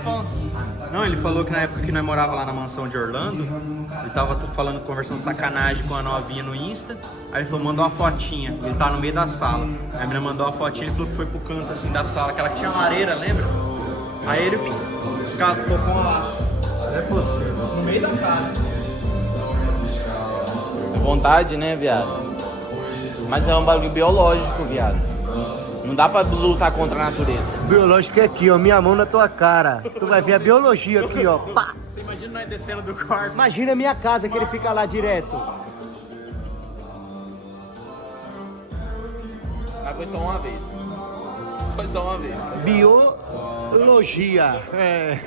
falando. Não, ele falou que na época que nós morava lá na mansão de Orlando, ele tava falando, conversando sacanagem com a novinha no Insta. Aí ele falou, mandou uma fotinha. Ele tá no meio da sala. Aí a menina mandou uma fotinha, ele falou que foi pro canto assim da sala, aquela que tinha lareira, lembra? Aí ele tocou lá. É possível. No meio da casa. É vontade, né, viado? Mas é um bagulho biológico, viado. Não dá pra lutar contra a natureza. Biológico é aqui, ó. Minha mão na tua cara. Tu vai ver a biologia aqui, ó. Pá. Você imagina nós descendo do quarto. Imagina a minha casa que ele fica lá direto. Mas foi só uma vez. Foi só uma vez. Biologia. É.